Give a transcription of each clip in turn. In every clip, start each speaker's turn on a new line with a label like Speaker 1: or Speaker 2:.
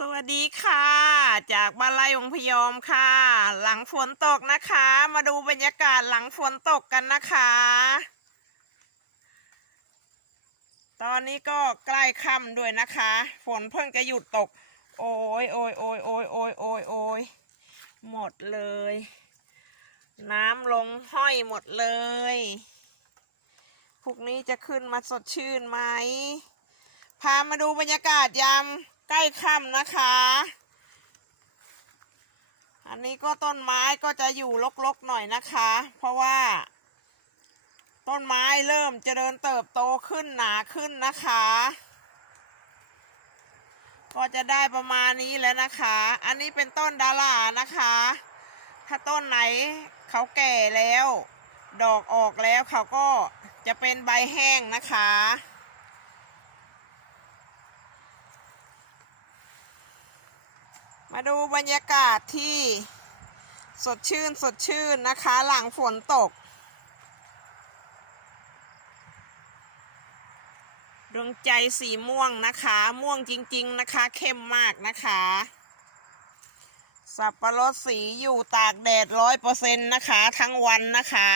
Speaker 1: สวัสดีค่ะ จากบ้านไร่องพยอมค่ะ หลังฝนตกนะคะ มาดูบรรยากาศหลังฝนตกกันนะคะ ตอนนี้ก็ใกล้ค่ำด้วยนะคะ ฝนเพิ่งจะหยุดตก โอ้ยโอ้ยโอ้ยโอ้ยโอ้ยโอ้ยโอ้ยหมดเลย น้ำลงห้อยหมดเลยพวกนี้จะขึ้นมาสดชื่นไหมพามาดูบรรยากาศยาม ใกล้ค่ำนะคะ อันนี้ก็ต้นไม้ก็จะอยู่รกๆหน่อยนะคะ เพราะว่า ต้นไม้เริ่มเจริญเติบโตขึ้นหนาขึ้นนะคะ ก็จะได้ประมาณนี้แล้วนะคะ อันนี้เป็นต้นดารานะคะ ถ้าต้นไหนเขาแก่แล้ว ดอกออกแล้วเขาก็จะเป็นใบแห้งนะคะ มาดูบรรยากาศที่สดชื่นสดชื่นนะคะ หลังฝนตก ดวงใจสีม่วงนะคะ ม่วงจริง ๆ นะคะ เข้มมากนะคะ สับปะรดสีอยู่ตากแดดร้อยเปอร์เซ็นต์นะคะ ทั้งวันนะคะ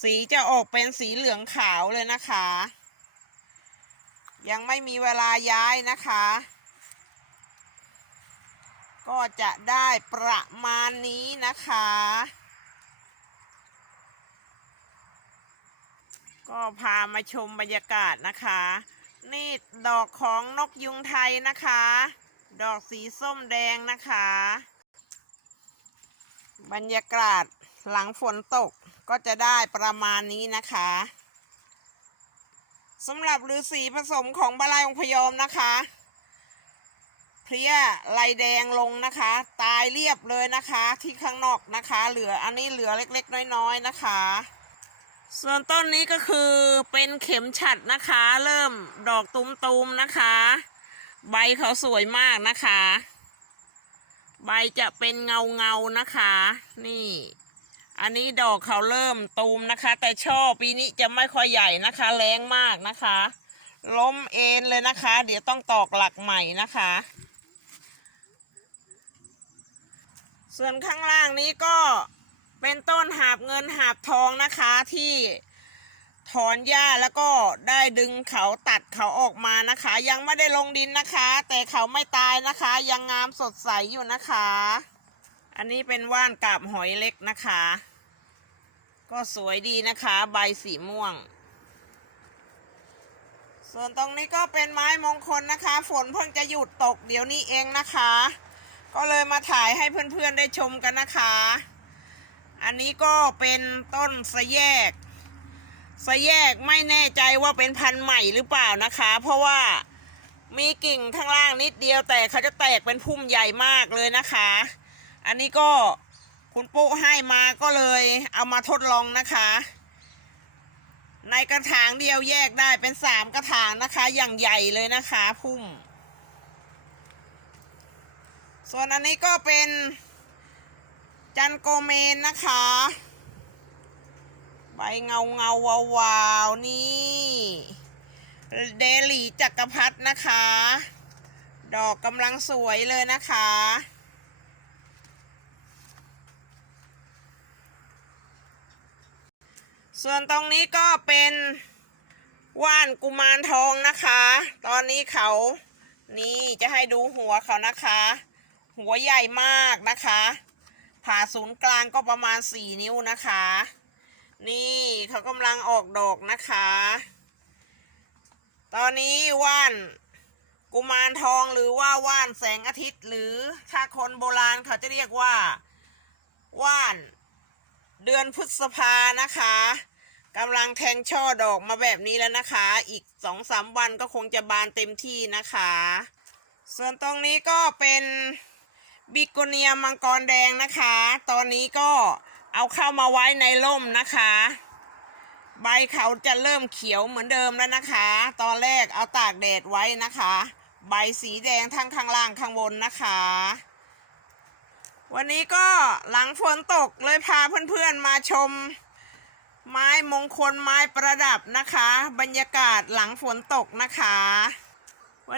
Speaker 1: สีจะออกเป็นสีเหลืองขาวเลยนะคะ ยังไม่มีเวลาย้ายนะคะ ก็จะได้ประมาณนี้นะคะ ก็พามาชมบรรยากาศนะคะ นี่ดอกของนกยุงไทยนะคะ ดอกสีส้มแดงนะคะ บรรยากาศหลังฝนตกก็จะได้ประมาณนี้นะคะสำหรับฤาษีผสมของบาลายองพยอมนะคะ เพลี้ยลายแดงลงนะคะ ตายเรียบเลยนะคะ ที่ข้างนอกนะคะ เหลืออันนี้เหลือเล็กๆ น้อยๆนะคะ ส่วนต้นนี้ก็คือเป็นเข็มฉัดนะคะ เริ่มดอกตุมๆนะคะ ใบเขาสวยมากนะคะ ใบจะเป็นเงาเงาๆนะคะ นี่ อันนี้ดอกเขาเริ่มตูมนะคะ แต่ช่อปีนี้จะไม่ค่อยใหญ่นะคะ แรงมากนะคะ ล้มเอ็นเลยนะคะ เดี๋ยวต้องตอกหลักใหม่นะคะ ส่วนข้างล่างนี้ก็เป็นต้นหาบเงินหาบทองนะคะที่ถอนหญ้าแล้วก็ได้ดึงเขาตัดเขาออกมานะคะ ยังไม่ได้ลงดินนะคะ แต่เขาไม่ตายนะคะ ยังงามสดใสอยู่นะคะ อันนี้เป็นว่านกาบหอยเล็กนะคะ ก็สวยดีนะคะ ใบสีม่วง ส่วนตรงนี้ก็เป็นไม้มงคลนะคะ ฝนเพิ่งจะหยุดตกเดี๋ยวนี้เองนะคะ ก็เลยมาถ่ายให้เพื่อนๆได้ชมกันนะคะ อันนี้ก็เป็นต้นสะแยก สะแยกไม่แน่ใจว่าเป็นพันธุ์ใหม่หรือเปล่านะคะ เพราะว่ามีกิ่งข้างล่างนิดเดียวแต่เขาจะแตกเป็นพุ่มใหญ่มากเลยนะคะ อันนี้ก็คุณปุ๊ให้มาก็เลยเอามาทดลองนะคะ ในกระถางเดียวแยกได้เป็นสามกระถางนะคะ อย่างใหญ่เลยนะคะ พุ่ม ส่วนอันนี้ก็เป็น จันโกเมนนะคะ ใบเงาเงาวาวาวนี่เดลีจักรพรรดินะคะ ดอกกำลังสวยเลยนะคะ ส่วนตรงนี้ก็เป็นว่านกุมารทองนะคะ ตอนนี้เขานี่จะให้ดูหัวเขานะคะ หัวใหญ่มากนะคะ ผ่าศูนย์กลางก็ประมาณสี่นิ้วนะคะ นี่เขากำลังออกดอกนะคะ ตอนนี้ว่านกุมารทองหรือว่าว่านแสงอาทิตย์ หรือถ้าคนโบราณเขาจะเรียกว่าว่านเดือนพฤษภานะคะกำลังแทงช่อดอกมาแบบนี้แล้วนะคะ อีกสองสามวันก็คงจะบานเต็มที่นะคะ ส่วนตรงนี้ก็เป็น บิโกเนียมังกรแดงนะคะ ตอนนี้ก็เอาเข้ามาไว้ในร่มนะคะ ใบเขาจะเริ่มเขียวเหมือนเดิมแล้วนะคะ ตอนแรกเอาตากแดดไว้นะคะ ใบสีแดงทั้งข้างล่างข้างบนนะคะ วันนี้ก็หลังฝนตกเลยพาเพื่อนๆมาชม ไม้มงคลไม้ประดับนะคะ บรรยากาศหลังฝนตกนะคะ